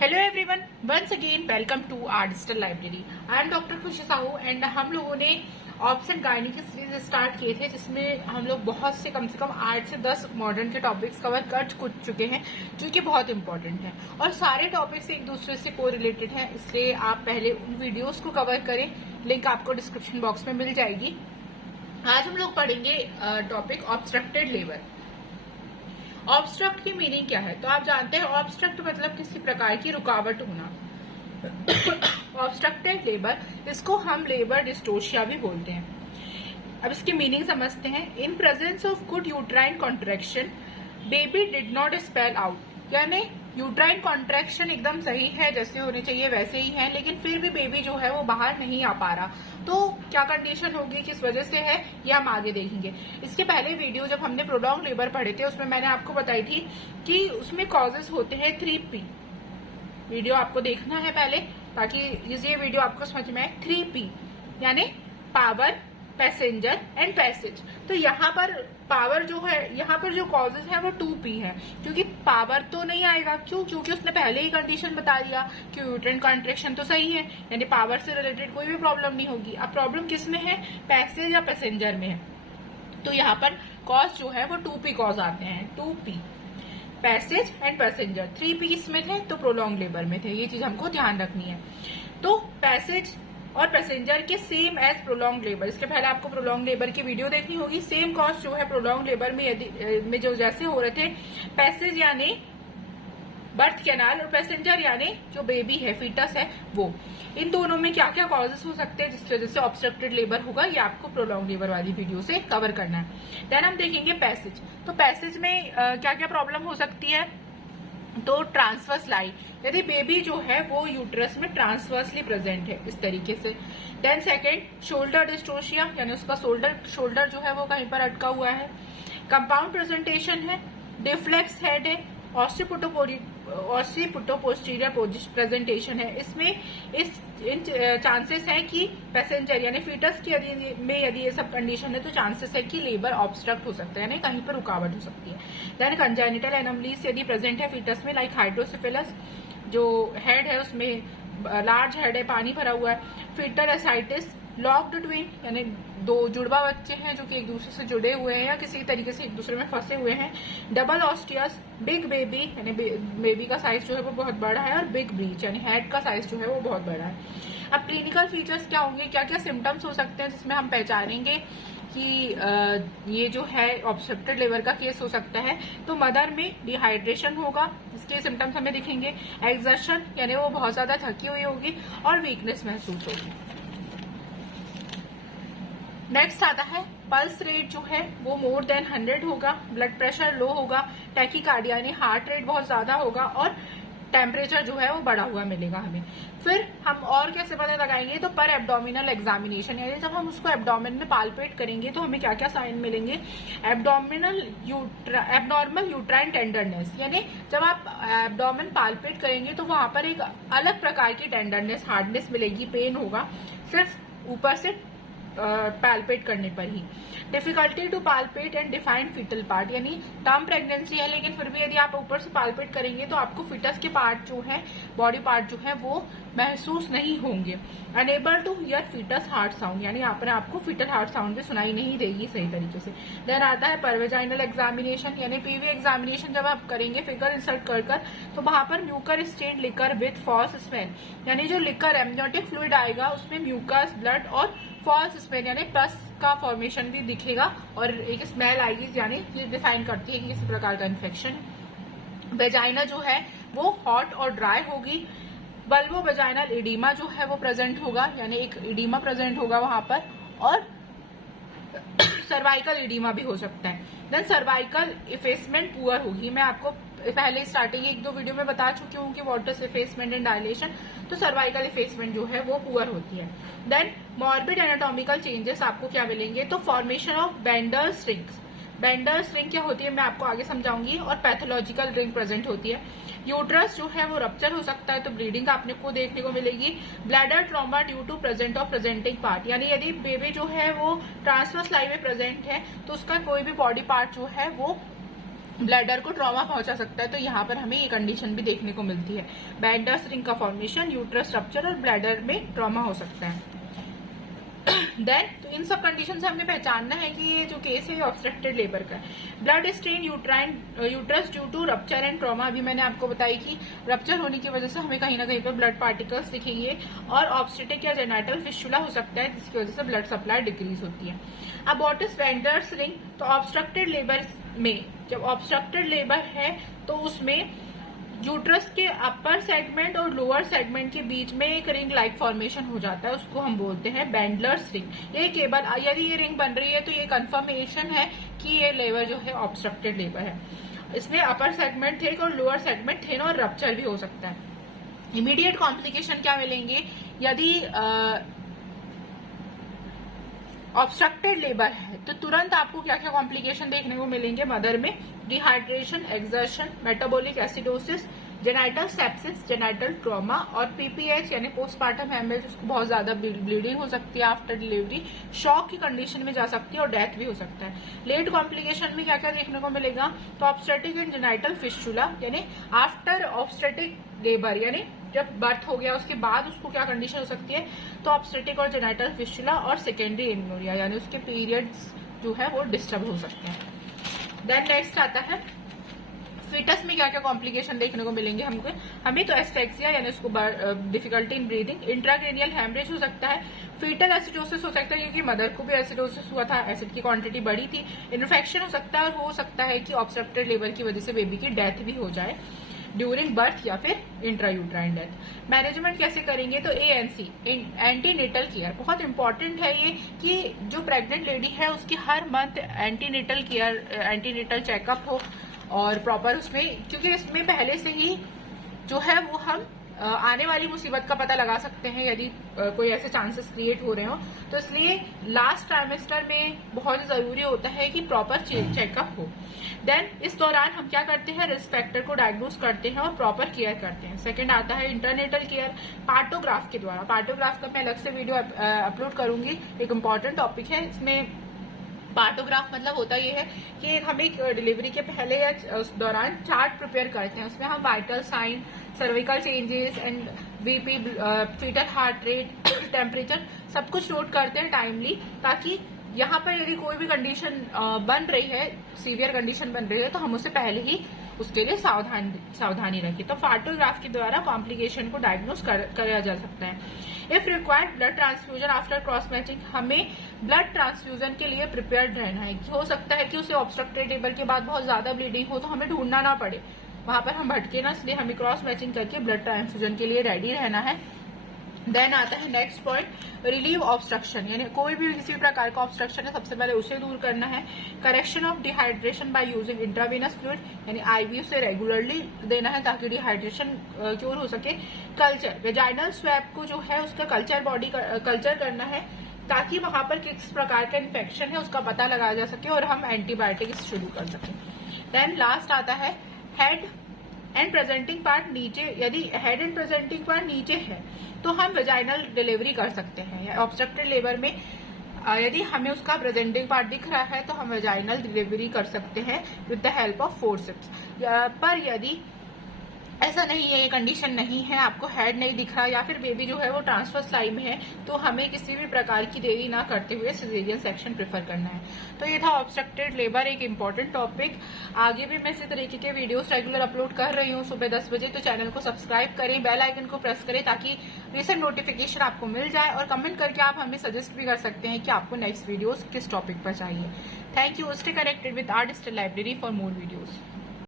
Hello everyone, once again welcome to our digital library. I am doctor Khushi Sahu and हम लोगों ने option gynae की series start किए थे, जिसमें हम लोग बहुत से कम 8 से 10 मॉडर्न के टॉपिक्स कवर कर चुके हैं, जो कि बहुत इंपॉर्टेंट है और सारे टॉपिक्स एक दूसरे से को रिलेटेड हैं। इसलिए आप पहले उन वीडियोस को कवर करें, लिंक आपको डिस्क्रिप्शन बॉक्स में मिल जाएगी। आज हम लोग पढ़ेंगे टॉपिक ऑब्स्ट्रक्टेड लेबर। ऑब्स्ट्रक्ट की मीनिंग क्या है? तो आप जानते हैं ऑब्स्ट्रक्ट मतलब किसी प्रकार की रुकावट होना। ऑब्स्ट्रक्टेड लेबर, इसको हम लेबर डिस्टोशिया भी बोलते हैं। अब इसकी मीनिंग समझते हैं। In presence of good uterine contraction baby did not spell out, यानी यूट्राइन कॉन्ट्रैक्शन एकदम सही है, जैसे होने चाहिए वैसे ही है, लेकिन फिर भी बेबी जो है वो बाहर नहीं आ पा रहा। तो क्या कंडीशन होगी, किस वजह से है, ये हम आगे देखेंगे। इसके पहले वीडियो जब हमने प्रोलॉन्ग लेबर पढ़े थे, उसमें मैंने आपको बताई थी कि उसमें कॉजेस होते हैं 3P। वीडियो आपको देखना है पहले, ताकि ये वीडियो आपको समझ में आए। 3P यानी पावर, पैसेंजर एंड पैसेज। तो यहाँ पर पावर जो है, यहाँ पर जो कॉजेज है वो 2P है, क्योंकि पावर तो नहीं आएगा। क्यों? क्योंकि उसने पहले ही कंडीशन बता दिया कि यूट्राइन कॉन्ट्रैक्शन तो सही है, यानी पावर से रिलेटेड कोई भी प्रॉब्लम नहीं होगी। अब प्रॉब्लम किस में है? पैसेज या पैसेंजर में है। तो यहाँ पर कॉज जो है वो 2P कॉज आते हैं। 2P passage and passenger. 3P किसमें थे? तो प्रोलॉन्ग लेबर में थे। ये चीज हमको ध्यान रखनी है। तो पैसेज और पैसेंजर के सेम एज प्रोलॉन्ग लेबर। इसके पहले आपको प्रोलॉन्ग लेबर की वीडियो देखनी होगी। सेम कॉस्ट जो है प्रोलॉन्ग लेबर में जो जैसे हो रहे थे, पैसेज यानी बर्थ कैनाल और पैसेंजर यानी जो बेबी है, फीटस है, वो। इन दोनों में क्या क्या कॉजेस हो सकते हैं जिस वजह से ऑब्स्ट्रक्टेड लेबर होगा, ये आपको प्रोलॉन्ग लेबर वाली वीडियो से कवर करना है। देन हम देखेंगे पैसेज। तो पैसेज में क्या क्या प्रॉब्लम हो सकती है? तो ट्रांसवर्स लाई, यदि बेबी जो है वो यूट्रस में ट्रांसवर्सली प्रेजेंट है, इस तरीके से। देन सेकेंड, शोल्डर डिस्टोशिया, यानी उसका शोल्डर जो है वो कहीं पर अटका हुआ है। कंपाउंड प्रेजेंटेशन है। डिफ्लेक्स हेड है। ऑसिपुटोपोस्टीरियर प्रेजेंटेशन है। इसमें इन चांसेस है कि पैसेंजर यानी फीटस की यदि ये सब कंडीशन है, तो चांसेस है कि लेबर ऑब्स्ट्रक्ट हो सकता है, यानी कहीं पर रुकावट हो सकती है। देन कंजेनिटल एनोमलीज यदि प्रेजेंट है फीटस में, लाइक हाइड्रोसिफिलस, जो हेड है उसमें लार्ज हेड है, पानी भरा हुआ है। फीटर एसाइटिस, लॉक्ड ट्विन यानी दो जुड़वा बच्चे हैं जो कि एक दूसरे से जुड़े हुए हैं या किसी तरीके से एक दूसरे में फंसे हुए हैं। डबल ऑस्टियस, बिग बेबी यानी बेबी का साइज जो है वो बहुत बड़ा है, और बिग ब्रीच यानी हेड का साइज जो है वो बहुत बड़ा है। अब क्लिनिकल फीचर्स क्या होंगे, क्या क्या सिम्टम्स हो सकते हैं जिसमें हम पहचानेंगे कि ये जो है ऑब्स्ट्रक्टेड लेबर का केस हो सकता है? तो मदर में डिहाइड्रेशन होगा, इसके सिम्टम्स हमें दिखेंगे। एक्सर्शन यानी वो बहुत ज्यादा थकी हुई होगी और वीकनेस महसूस होगी। नेक्स्ट आता है पल्स रेट, जो है वो मोर देन 100 होगा। ब्लड प्रेशर लो होगा। टैकीकार्डिया यानी हार्ट रेट बहुत ज्यादा होगा, और टेम्परेचर जो है वो बढ़ा हुआ मिलेगा हमें। फिर हम और कैसे पता लगाएंगे? तो पर एब्डोमिनल एग्जामिनेशन, यानी जब हम उसको एब्डोमिन में पाल्पेट करेंगे तो हमें क्या क्या साइन मिलेंगे? एबनॉर्मल यूट्राइन टेंडरनेस, यानी जब आप एब्डोमिन पाल्पेट करेंगे तो वहां पर एक अलग प्रकार की टेंडरनेस, हार्डनेस मिलेगी, पेन होगा सिर्फ ऊपर से पाल्पेट करने पर ही। Difficulty to palpate and define foetal part, यानी टर्म प्रेगनेंसी है लेकिन फिर भी यदि आप ऊपर से पाल्पेट करेंगे तो आपको फिटस के पार्ट जो है, बॉडी पार्ट जो है वो महसूस नहीं होंगे। Unable to hear foetus heart sound, यानी यहाँ पर आपको फीटल हार्ट साउंड भी सुनाई नहीं देगी सही तरीके से। देन आता है परवेजाइनल एग्जामिनेशन, यानी पीवी एग्जामिनेशन जब आप करेंगे फिगर इंसर्ट कर तो वहां पर mucus stained liquor with foul smell, यानी जो लिकर एमनियोटिक फ्लूइड आएगा उसमें म्यूकस, ब्लड और फॉल्स स्मेल यानी पस का फॉर्मेशन भी दिखेगा, और एक स्मेल आएगी, यानी ये डिफाइन करती है कि किसी प्रकार का इन्फेक्शन है। वेजाइना जो है वो हॉट और ड्राई होगी। बल्बो वेजाइनल इडीमा जो है वो प्रेजेंट होगा, यानी एक इडीमा प्रेजेंट होगा वहां पर, और सर्वाइकल इडीमा भी हो सकता है। देन सर्वाइकल इफेसमेंट पुअर होगी। मैं आपको पहले स्टार्टिंग 1-2 वीडियो में बता चुकी हूँ कि what is effacement and dilation. तो सर्वाइकल इफेसमेंट जो है वो पुअर होती है। देन मॉर्बिड एनाटॉमिकल चेंजेस आपको क्या मिलेंगे? तो formation of benders rings. Benders ring क्या होती है मैं आपको आगे समझाऊंगी, और पैथोलॉजिकल रिंग प्रेजेंट होती है। यूट्रस जो है वो रप्चर हो सकता है, तो ब्लीडिंग आपने को देखने को मिलेगी। Bladder trauma due to present of presenting part, यानी यदि बेबी जो है वो ट्रांसवर्स लाइन में प्रेजेंट है तो उसका कोई भी बॉडी पार्ट जो है वो ब्लैडर को ट्रॉमा पहुंचा सकता है। तो यहाँ पर हमें ये कंडीशन भी देखने को मिलती है, बेंडर्स रिंग का फॉर्मेशन, यूट्रस रप्चर और ब्लैडर में ट्रॉमा हो सकता है। देन तो इन सब कंडीशन से हमने पहचानना है कि ये जो केस है ऑब्स्ट्रक्टेड लेबर का है। Blood stained uterus due to rupture and trauma, अभी मैंने आपको बताई कि रप्चर होने की वजह से हमें कहीं ना कहीं पर ब्लड पार्टिकल्स दिखेंगे और ऑब्स्टेटिक या जेनाइटल फिस्टुला हो सकता है, जिसकी वजह से ब्लड सप्लाई डिक्रीज होती है। अब व्हाट इज बेंडर्स रिंग? तो ऑब्स्ट्रक्टेड लेबर में, जब ऑब्स्ट्रक्टेड लेबर है तो उसमें यूट्रस के अपर सेगमेंट और लोअर सेगमेंट के बीच में एक रिंग लाइक फॉर्मेशन हो जाता है, उसको हम बोलते हैं बेंडलर्स रिंग। ये केवल यदि ये रिंग बन रही है तो ये कंफर्मेशन है कि ये लेबर जो है ऑब्स्ट्रक्टेड लेबर है। इसमें अपर सेगमेंट थिक और लोअर सेगमेंट थिन और रप्चर भी हो सकता है। इमीडिएट कॉम्प्लिकेशन क्या मिलेंगे? यदि ऑब्स्ट्रक्टेड लेबर है तो तुरंत आपको क्या क्या कॉम्प्लिकेशन देखने को मिलेंगे मदर में? Dehydration, exertion, metabolic acidosis, genital sepsis, genital trauma और पीपीएच यानी पोस्टमार्टम हेमरेज, उसको बहुत ज्यादा ब्लीडिंग हो सकती है आफ्टर डिलीवरी, शॉक की कंडीशन में जा सकती है और डेथ भी हो सकता है। लेट कॉम्प्लिकेशन में क्या क्या देखने को मिलेगा? तो ऑब्स्टेटिक एंड जेनाइटल फिस्टुला, यानी आफ्टर ऑब्स्टेटिक लेबर, यानी जब बर्थ हो गया उसके बाद उसको क्या कंडीशन हो सकती है? तो ऑब्स्टेटिक और जेनाइटल फिस्टुला और सेकेंडरी एमेनोरिया, यानी उसके पीरियड्स जो है वो डिस्टर्ब हो सकते हैं। देन नेक्स्ट आता है फीटस में क्या क्या कॉम्प्लिकेशन देखने को मिलेंगे हमको? हमें तो एस्फेक्सिया यानी उसको difficulty in breathing, intracranial haemorrhage हो सकता है, फीटल एसिडोसिस हो सकता है क्योंकि मदर को भी एसिडोसिस हुआ था, एसिड की क्वांटिटी बढ़ी थी, इन्फेक्शन हो सकता है और हो सकता है कि ऑब्स्ट्रक्टेड लेबर की वजह से बेबी की डेथ भी हो जाए ड्यूरिंग बर्थ या फिर इंट्रायूट्राइन डेथ। मैनेजमेंट कैसे करेंगे? तो एएनसी, एंटीनेटल केयर, बहुत इंपॉर्टेंट है ये कि जो प्रेग्नेंट लेडी है उसकी हर month antenatal care, antenatal checkup हो और प्रॉपर उसमें, क्योंकि इसमें पहले से ही जो है वो हम आने वाली मुसीबत का पता लगा सकते हैं यदि कोई ऐसे चांसेस क्रिएट हो रहे हो। तो इसलिए लास्ट ट्राइमेस्टर में बहुत जरूरी होता है कि प्रॉपर चेकअप हो। देन इस दौरान हम क्या करते हैं? रिस्क फैक्टर को डायग्नोज करते हैं और प्रॉपर केयर करते हैं। सेकंड आता है इंटरनेटल केयर, पार्टोग्राफ के द्वारा। पार्टोग्राफ का मैं अलग से वीडियो अपलोड करूंगी, एक इम्पॉर्टेंट टॉपिक है। इसमें पार्टोग्राफ मतलब होता ये है कि हम एक डिलीवरी के पहले या उस दौरान चार्ट प्रिपेयर करते हैं, उसमें हम vital sign, cervical changes and BP, foetal heart rate, temperature सब कुछ नोट करते हैं टाइमली, ताकि यहाँ पर यदि कोई भी कंडीशन बन रही है, सीवियर कंडीशन बन रही है, तो हम उससे पहले ही उसके लिए सावधानी रखें। तो पार्टोग्राफ के द्वारा कॉम्प्लिकेशन को डायग्नोज किया जा सकता है। If required blood transfusion after cross matching, हमें ब्लड ट्रांसफ्यूजन के लिए प्रिपेयर्ड रहना है। हो सकता है कि उसे ऑब्स्ट्रक्टेड लेबर के बाद बहुत ज्यादा ब्लीडिंग हो तो हमें ढूंढना ना पड़े, वहां पर हम भटके ना, इसलिए हमें क्रॉस मैचिंग करके ब्लड ट्रांसफ्यूजन के लिए रेडी रहना है। देन आता है नेक्स्ट पॉइंट, रिलीव ऑब्स्ट्रक्शन, यानी कोई भी किसी भी प्रकार का ऑब्स्ट्रक्शन है सबसे पहले उसे दूर करना है। Correction of dehydration by using intravenous fluid, यानी आईवी उसे रेगुलरली देना है ताकि डिहाइड्रेशन क्योर हो सके। कल्चर, वेजाइनल स्वैब को जो है उसका कल्चर करना है ताकि वहां पर किस प्रकार का इन्फेक्शन है उसका पता लगाया जा सके और हम एंटीबायोटिक शुरू कर सकें। देन लास्ट आता है हेड एंड प्रेजेंटिंग पार्ट नीचे, यदि हेड एंड प्रेजेंटिंग पार्ट नीचे है तो हम वेजाइनल डिलीवरी कर सकते हैं। ऑब्स्ट्रक्टेड लेबर में यदि हमें उसका प्रेजेंटिंग पार्ट दिख रहा है तो हम वेजाइनल डिलीवरी कर सकते हैं with the help of forceps. पर यदि ऐसा नहीं है, ये कंडीशन नहीं है, आपको हेड नहीं दिख रहा या फिर बेबी जो है वो ट्रांसफर्स लाइन में है, तो हमें किसी भी प्रकार की देरी ना करते हुए सिजेरियन सेक्शन प्रेफर करना है। तो ये था ऑब्स्ट्रक्टेड लेबर, एक इम्पॉर्टेंट टॉपिक। आगे भी मैं इसी तरीके के वीडियोस रेगुलर अपलोड कर रही हूँ सुबह 10 बजे, तो चैनल को सब्सक्राइब करें, बेल आइकन को प्रेस करें ताकि रिसेंट नोटिफिकेशन आपको मिल जाए, और कमेंट करके आप हमें सजेस्ट भी कर सकते हैं कि आपको नेक्स्ट वीडियोस किस टॉपिक पर चाहिए। Thank you. Stay connected with our digital library for more videos.